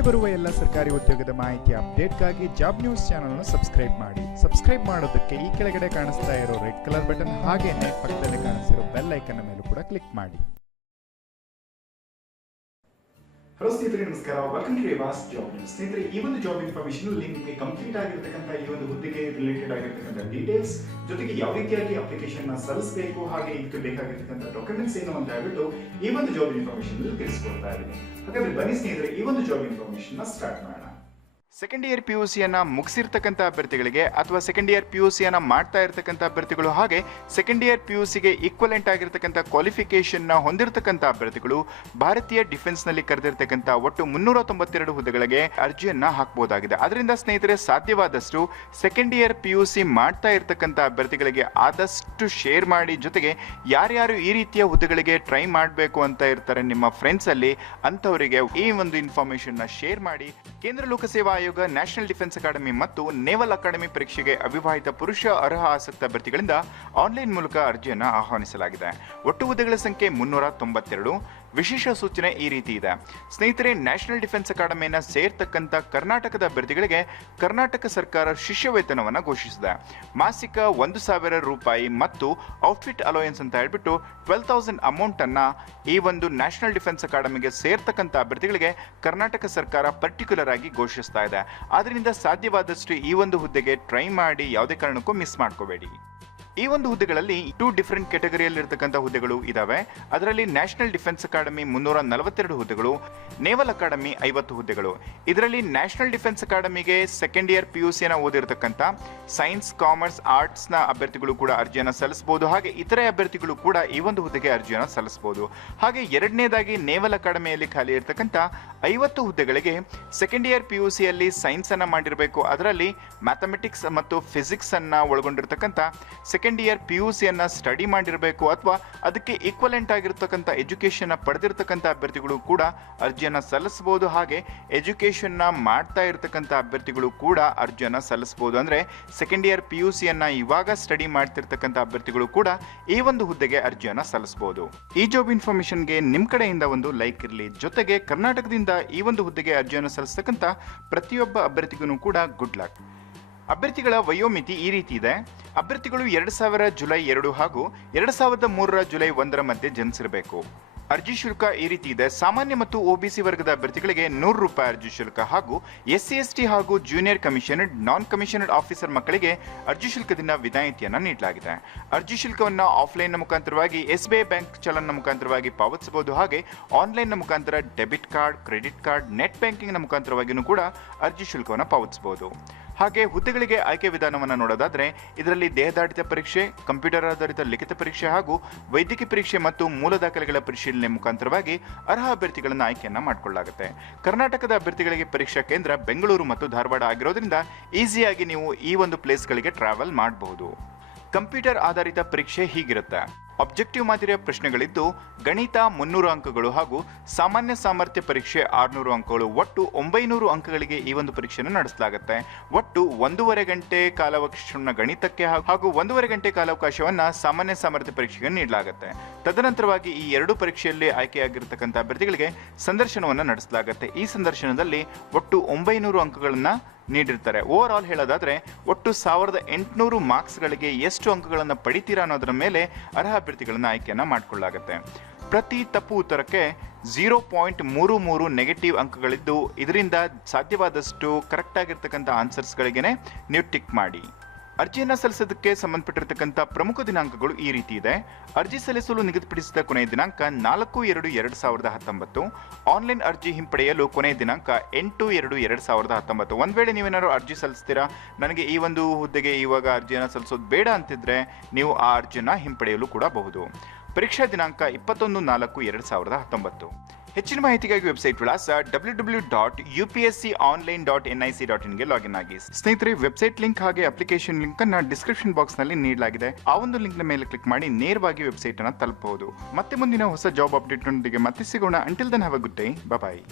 ಮುಂದೆ ಬರುವ ಎಲ್ಲ ಸರ್ಕಾರಿ ಉದ್ಯೋಗದ ಮಾಹಿತಿ ಅಪ್ಡೇಟ್ಗಾಗಿ ಜಾಬ್ ನ್ಯೂಸ್ ಚಾನೆಲ್ ಅನ್ನು ಸಬ್ಸ್ಕ್ರೈಬ್ ಮಾಡಿ. ಸಬ್ಸ್ಕ್ರೈಬ್ ಮಾಡೋದಕ್ಕೆ ಈ ಕೆಳಗಡೆ ಕಾಣಿಸ್ತಾ ಇರೋ ರೆಡ್ ಕಲರ್ ಬಟನ್ ಹಾಗೇನೆ ಪಕ್ಕದಲ್ಲಿ ಕಾಣಿಸ್ತಿರೋ ಬೆಲ್ ಐಕನ್ ಮೇಲೂ ಕೂಡ ಕ್ಲಿಕ್ ಮಾಡಿ. ಹಲೋ ಸ್ನೇಹಿತರೆ, ನಮಸ್ಕಾರ. ವೆಲ್ಕಮ್ ಟು ವಾಸ್ ಜಾಬ್ ನ್ಯೂಸ್. ಸ್ನೇಹಿತರೆ, ಈ ಒಂದು ಜಾಬ್ ಇನ್ಫಾರ್ಮೇಶನ್ ಅಲ್ಲಿ ನಿಮಗೆ ಕಂಪ್ಲೀಟ್ ಆಗಿರತಕ್ಕಂಥ ಈ ಒಂದು ಹುದ್ದೆಗೆ ರಿಲೇಟೆಡ್ ಆಗಿರತಕ್ಕಂಥ ಡೀಟೇಲ್ಸ್ ಜೊತೆಗೆ ಯಾವ ರೀತಿಯಾಗಿ ಅಪ್ಲಿಕೇಶನ್ ನ ಸಲ್ಲಿಸಬೇಕು, ಹಾಗೆ ಇದಕ್ಕೆ ಬೇಕಾಗಿರತಕ್ಕಂಥ ಡಾಕ್ಯುಮೆಂಟ್ಸ್ ಏನು ಅಂತ ಹೇಳ್ಬಿಟ್ಟು ಈ ಒಂದು ಜಾಬ್ ಇನ್ಫಾರ್ಮೇಶನ್ ಅಲ್ಲಿ ತಿಳಿಸ್ಕೊಡ್ತಾ ಇದ್ದೀನಿ. ಹಾಗಾದ್ರೆ ಬನ್ನಿ ಸ್ನೇಹಿತರೆ, ಈ ಒಂದು ಜಾಬ್ ಇನ್ಫಾರ್ಮೇಶನ್ ನ ಸ್ಟಾರ್ಟ್ ಮಾಡೋಣ. ಸೆಕೆಂಡ್ ಇಯರ್ PUCಯನ್ನ ಮುಗಿಸಿರ್ತಕ್ಕಂಥ ಅಭ್ಯರ್ಥಿಗಳಿಗೆ ಅಥವಾ ಸೆಕೆಂಡ್ ಇಯರ್ PUCಯನ್ನ ಮಾಡ್ತಾ ಇರತಕ್ಕಂಥ ಅಭ್ಯರ್ಥಿಗಳು, ಹಾಗೆ ಸೆಕೆಂಡ್ ಇಯರ್ PUCಗೆ ಈಕ್ವಲೆಂಟ್ ಆಗಿರತಕ್ಕಂಥ ಕ್ವಾಲಿಫಿಕೇಶನ್ ನ ಹೊಂದಿರತಕ್ಕಂಥ ಅಭ್ಯರ್ಥಿಗಳು ಭಾರತೀಯ ಡಿಫೆನ್ಸ್ ನಲ್ಲಿ ಕರೆದಿರ್ತಕ್ಕಂಥ ಒಟ್ಟು 392 ಹುದ್ದೆಗಳಿಗೆ ಅರ್ಜಿಯನ್ನ ಹಾಕಬಹುದಾಗಿದೆ. ಅದರಿಂದ ಸ್ನೇಹಿತರೆ, ಸಾಧ್ಯವಾದಷ್ಟು ಸೆಕೆಂಡ್ ಇಯರ್ PUC ಮಾಡ್ತಾ ಇರತಕ್ಕಂಥ ಅಭ್ಯರ್ಥಿಗಳಿಗೆ ಆದಷ್ಟು ಶೇರ್ ಮಾಡಿ. ಜೊತೆಗೆ ಯಾರ್ಯಾರು ಈ ರೀತಿಯ ಹುದ್ದೆಗಳಿಗೆ ಟ್ರೈ ಮಾಡಬೇಕು ಅಂತ ಇರ್ತಾರೆ ನಿಮ್ಮ ಫ್ರೆಂಡ್ಸ್ ಅಲ್ಲಿ, ಅಂತವರಿಗೆ ಈ ಒಂದು ಇನ್ಫಾರ್ಮೇಶನ್ ನ ಶೇರ್ ಮಾಡಿ. ಕೇಂದ್ರ ಲೋಕಸೇವಾ ಆಯೋಗ, ನ್ಯಾಷನಲ್ ಡಿಫೆನ್ಸ್ ಅಕಾಡೆಮಿ ಮತ್ತು ನೇವಲ್ ಅಕಾಡೆಮಿ ಪರೀಕ್ಷೆಗೆ ಅವಿವಾಹಿತ ಪುರುಷ ಅರ್ಹ ಆಸಕ್ತ ಅಭ್ಯರ್ಥಿಗಳಿಂದ ಆನ್ಲೈನ್ ಮೂಲಕ ಅರ್ಜಿಯನ್ನು ಆಹ್ವಾನಿಸಲಾಗಿದೆ. ಒಟ್ಟು ಹುದ್ದೆಗಳ ಸಂಖ್ಯೆ 392. ವಿಶೇಷ ಸೂಚನೆ ಈ ರೀತಿ ಇದೆ ಸ್ನೇಹಿತರೆ. ನ್ಯಾಷನಲ್ ಡಿಫೆನ್ಸ್ ಅಕಾಡೆಮಿಯನ್ನ ಸೇರ್ತಕ್ಕಂಥ ಕರ್ನಾಟಕದ ಅಭ್ಯರ್ಥಿಗಳಿಗೆ ಕರ್ನಾಟಕ ಸರ್ಕಾರ ಶಿಷ್ಯ ವೇತನವನ್ನು ಘೋಷಿಸಿದೆ. ಮಾಸಿಕ 1,000 ರೂಪಾಯಿ ಮತ್ತು ಔಟ್ಫಿಟ್ ಅಲೋಯನ್ಸ್ ಅಂತ ಹೇಳ್ಬಿಟ್ಟು 12,000 ಅಮೌಂಟ್ ಅನ್ನ ಈ ಒಂದು ನ್ಯಾಷನಲ್ ಡಿಫೆನ್ಸ್ ಅಕಾಡೆಮಿಗೆ ಸೇರ್ತಕ್ಕಂಥ ಅಭ್ಯರ್ಥಿಗಳಿಗೆ ಕರ್ನಾಟಕ ಸರ್ಕಾರ ಪರ್ಟಿಕ್ಯುಲರ್ ಆಗಿ ಘೋಷಿಸ್ತಾ ಇದೆ. ಆದ್ರಿಂದ ಸಾಧ್ಯವಾದಷ್ಟು ಈ ಒಂದು ಹುದ್ದೆಗೆ ಟ್ರೈ ಮಾಡಿ, ಯಾವುದೇ ಕಾರಣಕ್ಕೂ ಮಿಸ್ ಮಾಡ್ಕೋಬೇಡಿ. ಈ ಒಂದು ಹುದ್ದೆಗಳಲ್ಲಿ 2 ಡಿಫರೆಂಟ್ ಕ್ಯಾಟಗರಿಯಲ್ಲಿ ಇರತಕ್ಕಂಥ ಹುದ್ದೆಗಳು ಇದಾವೆ. ಅದರಲ್ಲಿ ನ್ಯಾಷನಲ್ ಡಿಫೆನ್ಸ್ ಅಕಾಡೆಮಿ 342 ಹುದ್ದೆಗಳು, ನೇವಲ್ ಅಕಾಡೆಮಿ 50 ಹುದ್ದೆಗಳು. ಇದರಲ್ಲಿ ನ್ಯಾಷನಲ್ ಡಿಫೆನ್ಸ್ ಅಕಾಡೆಮಿಗೆ ಸೆಕೆಂಡ್ ಇಯರ್ PUCನ ಓದಿರತಕ್ಕಂಥ ಸೈನ್ಸ್, ಕಾಮರ್ಸ್, ಆರ್ಟ್ಸ್ ನ ಅಭ್ಯರ್ಥಿಗಳು ಕೂಡ ಅರ್ಜಿಯನ್ನು ಸಲ್ಲಿಸಬಹುದು. ಹಾಗೆ ಇತರೆ ಅಭ್ಯರ್ಥಿಗಳು ಕೂಡ ಈ ಒಂದು ಹುದ್ದೆಗೆ ಅರ್ಜಿಯನ್ನು ಸಲ್ಲಿಸಬಹುದು. ಹಾಗೆ ಎರಡನೇದಾಗಿ ನೇವಲ್ ಅಕಾಡೆಮಿಯಲ್ಲಿ ಖಾಲಿ ಇರತಕ್ಕಂಥ 50 ಹುದ್ದೆಗಳಿಗೆ ಸೆಕೆಂಡ್ ಇಯರ್ PUCಯಲ್ಲಿ ಸೈನ್ಸ್ ಅನ್ನ ಮಾಡಿರಬೇಕು. ಅದರಲ್ಲಿ ಮ್ಯಾಥಮೆಟಿಕ್ಸ್ ಮತ್ತು ಫಿಸಿಕ್ಸ್ ಅನ್ನ ಒಳಗೊಂಡಿರ್ತಕ್ಕಂಥ ಸೆಕೆಂಡ್ ಇಯರ್ PUCಯನ್ನ ಸ್ಟಡಿ ಮಾಡಿರಬೇಕು ಅಥವಾ ಅದಕ್ಕೆ ಈಕ್ವಲೆಂಟ್ ಆಗಿರತಕ್ಕಂಥ ಎಜುಕೇಶನ್ ಪಡೆದಿರತಕ್ಕಂಥ ಅಭ್ಯರ್ಥಿಗಳು ಕೂಡ ಅರ್ಜಿಯನ್ನ ಸಲ್ಲಿಸಬಹುದು. ಹಾಗೆ ಎಜುಕೇಶನ್ ನ ಮಾಡ್ತಾ ಇರತಕ್ಕಂಥ ಅಭ್ಯರ್ಥಿಗಳು ಕೂಡ ಅರ್ಜಿಯನ್ನ ಸಲ್ಲಿಸಬಹುದು. ಅಂದ್ರೆ ಸೆಕೆಂಡ್ ಇಯರ್ PUCಯನ್ನ ಇವಾಗ ಸ್ಟಡಿ ಮಾಡ್ತಿರ್ತಕ್ಕಂಥ ಅಭ್ಯರ್ಥಿಗಳು ಕೂಡ ಈ ಒಂದು ಹುದ್ದೆಗೆ ಅರ್ಜಿಯನ್ನ ಸಲ್ಲಿಸಬಹುದು. ಈ ಜಾಬ್ ಇನ್ಫಾರ್ಮೇಶನ್ಗೆ ನಿಮ್ ಕಡೆಯಿಂದ ಒಂದು ಲೈಕ್ ಇರಲಿ. ಜೊತೆಗೆ ಕರ್ನಾಟಕದಿಂದ ಈ ಒಂದು ಹುದ್ದೆಗೆ ಅರ್ಜಿಯನ್ನು ಸಲ್ಲಿಸತಕ್ಕಂಥ ಪ್ರತಿಯೊಬ್ಬ ಅಭ್ಯರ್ಥಿಗೂ ಕೂಡ ಗುಡ್ ಲಕ್. ಅಭ್ಯರ್ಥಿಗಳ ವಯೋಮಿತಿ ಈ ರೀತಿ ಇದೆ. ಅಭ್ಯರ್ಥಿಗಳು 2000 ಜುಲೈ 2 ಹಾಗೂ 2003 ಜುಲೈ 1 ಮಧ್ಯೆ ಜನಿಸಿರಬೇಕು. ಅರ್ಜಿ ಶುಲ್ಕ ಈ ರೀತಿ ಇದೆ. ಸಾಮಾನ್ಯ ಮತ್ತು OBC ವರ್ಗದ ಅಭ್ಯರ್ಥಿಗಳಿಗೆ 100 ರೂಪಾಯಿ ಅರ್ಜಿ ಶುಲ್ಕ ಹಾಗೂ SC ST ಹಾಗೂ ಜೂನಿಯರ್ ಕಮಿಷನರ್ಡ್, ನಾನ್ ಕಮಿಷನರ್ಡ್ ಆಫೀಸರ್ ಮಕ್ಕಳಿಗೆ ಅರ್ಜಿ ಶುಲ್ಕದಿಂದ ವಿನಾಯಿತಿಯನ್ನು ನೀಡಲಾಗಿದೆ. ಅರ್ಜಿ ಶುಲ್ಕವನ್ನು ಆಫ್ಲೈನ್ ಮುಖಾಂತರವಾಗಿ SBI ಬ್ಯಾಂಕ್ ಚಲನ್ನ ಮುಖಾಂತರವಾಗಿ ಪಾವತಿಸಬಹುದು. ಹಾಗೆ ಆನ್ಲೈನ್ ಮುಖಾಂತರ debit card, credit card, net banking ನ ಮುಖಾಂತರವಾಗಿಯೂ ಕೂಡ ಅರ್ಜಿ ಶುಲ್ಕವನ್ನು ಪಾವತಿಸಬಹುದು. ಹಾಗೆ ಹುದ್ದೆಗಳಿಗೆ ಆಯ್ಕೆ ವಿಧಾನವನ್ನು ನೋಡೋದಾದ್ರೆ ಇದರಲ್ಲಿ ದೇಹದಾಢ್ಯತ ಪರೀಕ್ಷೆ, ಕಂಪ್ಯೂಟರ್ ಆಧಾರಿತ ಲಿಖಿತ ಪರೀಕ್ಷೆ ಹಾಗೂ ವೈದ್ಯಕೀಯ ಪರೀಕ್ಷೆ ಮತ್ತು ಮೂಲ ದಾಖಲೆಗಳ ಪರಿಶೀಲನೆ ಮುಖಾಂತರವಾಗಿ ಅರ್ಹ ಅಭ್ಯರ್ಥಿಗಳನ್ನು ಆಯ್ಕೆಯನ್ನ ಮಾಡಿಕೊಳ್ಳಲಾಗುತ್ತೆ. ಕರ್ನಾಟಕದ ಅಭ್ಯರ್ಥಿಗಳಿಗೆ ಪರೀಕ್ಷಾ ಕೇಂದ್ರ ಬೆಂಗಳೂರು ಮತ್ತು ಧಾರವಾಡ ಆಗಿರೋದ್ರಿಂದ ಈಸಿಯಾಗಿ ನೀವು ಈ ಒಂದು ಪ್ಲೇಸ್ಗಳಿಗೆ ಟ್ರಾವೆಲ್ ಮಾಡಬಹುದು. ಕಂಪ್ಯೂಟರ್ ಆಧಾರಿತ ಪರೀಕ್ಷೆ ಹೀಗಿರುತ್ತೆ. ಆಬ್ಜೆಕ್ಟಿವ್ ಮಾದರಿಯ ಪ್ರಶ್ನೆಗಳಿದ್ದು ಗಣಿತ 300 ಅಂಕಗಳು ಹಾಗೂ ಸಾಮಾನ್ಯ ಸಾಮರ್ಥ್ಯ ಪರೀಕ್ಷೆ 600 ಅಂಕಗಳು. ಒಟ್ಟು 900 ಅಂಕಗಳಿಗೆ ಈ ಒಂದು ಪರೀಕ್ಷೆಯನ್ನು ನಡೆಸಲಾಗುತ್ತೆ. ಒಟ್ಟು 1.5 ಗಂಟೆ ಕಾಲಾವಕಾಶವನ್ನು ಗಣಿತಕ್ಕೆ ಹಾಗೂ 1.5 ಗಂಟೆ ಕಾಲಾವಕಾಶವನ್ನ ಸಾಮಾನ್ಯ ಸಾಮರ್ಥ್ಯ ಪರೀಕ್ಷೆಗೆ ನೀಡಲಾಗುತ್ತೆ. ತದನಂತರವಾಗಿ ಈ 2 ಪರೀಕ್ಷೆಯಲ್ಲಿ ಆಯ್ಕೆಯಾಗಿರತಕ್ಕಂಥ ಅಭ್ಯರ್ಥಿಗಳಿಗೆ ಸಂದರ್ಶನವನ್ನು ನಡೆಸಲಾಗುತ್ತೆ. ಈ ಸಂದರ್ಶನದಲ್ಲಿ ಒಟ್ಟು 900 ಅಂಕಗಳನ್ನ ನೀಡಿರ್ತಾರೆ. ಓವರ್ ಆಲ್ ಹೇಳೋದಾದ್ರೆ ಒಟ್ಟು 1800 ಮಾರ್ಕ್ಸ್ಗಳಿಗೆ ಎಷ್ಟು ಅಂಕಗಳನ್ನು ಪಡಿತೀರಾ ಅನ್ನೋದರ ಮೇಲೆ ಅರ್ಹ ಅಭ್ಯರ್ಥಿಗಳನ್ನ ಆಯ್ಕೆಯನ್ನ ಮಾಡಿಕೊಳ್ಳಲಾಗುತ್ತೆ. ಪ್ರತಿ ತಪ್ಪು ಉತ್ತರಕ್ಕೆ 0.33 ನೆಗೆಟಿವ್ ಅಂಕಗಳಿದ್ದು ಇದರಿಂದ ಸಾಧ್ಯವಾದಷ್ಟು ಕರೆಕ್ಟ್ ಆಗಿರ್ತಕ್ಕಂಥ ಆನ್ಸರ್ಸ್ಗಳಿಗೆನೆ ನೀವು ಟಿಕ್ ಮಾಡಿ. ಅರ್ಜಿಯನ್ನು ಸಲ್ಲಿಸೋದಕ್ಕೆ ಸಂಬಂಧಪಟ್ಟಿರತಕ್ಕಂಥ ಪ್ರಮುಖ ದಿನಾಂಕಗಳು ಈ ರೀತಿ ಇದೆ. ಅರ್ಜಿ ಸಲ್ಲಿಸಲು ನಿಗದಿಪಡಿಸಿದ ಕೊನೆಯ ದಿನಾಂಕ 4/2/2019. ಆನ್ಲೈನ್ ಅರ್ಜಿ ಹಿಂಪಡೆಯಲು ಕೊನೆಯ ದಿನಾಂಕ 8/2/2019. ಒಂದ್ ವೇಳೆ ನೀವೇನಾದ್ರು ಅರ್ಜಿ ಸಲ್ಲಿಸ್ತೀರಾ, ನನಗೆ ಈ ಒಂದು ಹುದ್ದೆಗೆ ಇವಾಗ ಅರ್ಜಿಯನ್ನು ಸಲ್ಲಿಸೋದು ಬೇಡ ಅಂತಿದ್ರೆ ನೀವು ಆ ಅರ್ಜಿಯನ್ನು ಹಿಂಪಡೆಯಲು ಕೂಡ ಬಹುದು. ಪರೀಕ್ಷಾ ದಿನಾಂಕ 21/4/2019. ಹೆಚ್ಚಿನ ಮಾಹಿತಿಗಾಗಿ ವೆಬ್ಸೈಟ್ ವಿಳಾಸ www.upsconline.nic.in ಗೆ ಲಾಗಿನ್ ಆಗಿ. ಸ್ನೇಹಿತರೆ, ವೆಬ್ಸೈಟ್ ಲಿಂಕ್ ಹಾಗೆ ಅಪ್ಲಿಕೇಶನ್ ಲಿಂಕ್ ಅನ್ನ ಡಿಸ್ಕ್ರಿಪ್ಷನ್ ಬಾಕ್ಸ್ ನಲ್ಲಿ ನೀಡಲಾಗಿದೆ. ಆ ಒಂದು ಲಿಂಕ್ ನ ಮೇಲೆ ಕ್ಲಿಕ್ ಮಾಡಿ ನೇರವಾಗಿ ವೆಬ್ಸೈಟ್ ಅನ್ನ ತಲುಪಬಹುದು. ಮತ್ತೆ ಮುಂದಿನ ಹೊಸ ಜಾಬ್ ಅಪ್ಡೇಟ್ ನೊಂದಿಗೆ ಮತ್ತೆ ಸಿಗೋಣ. Until then have a good day. By.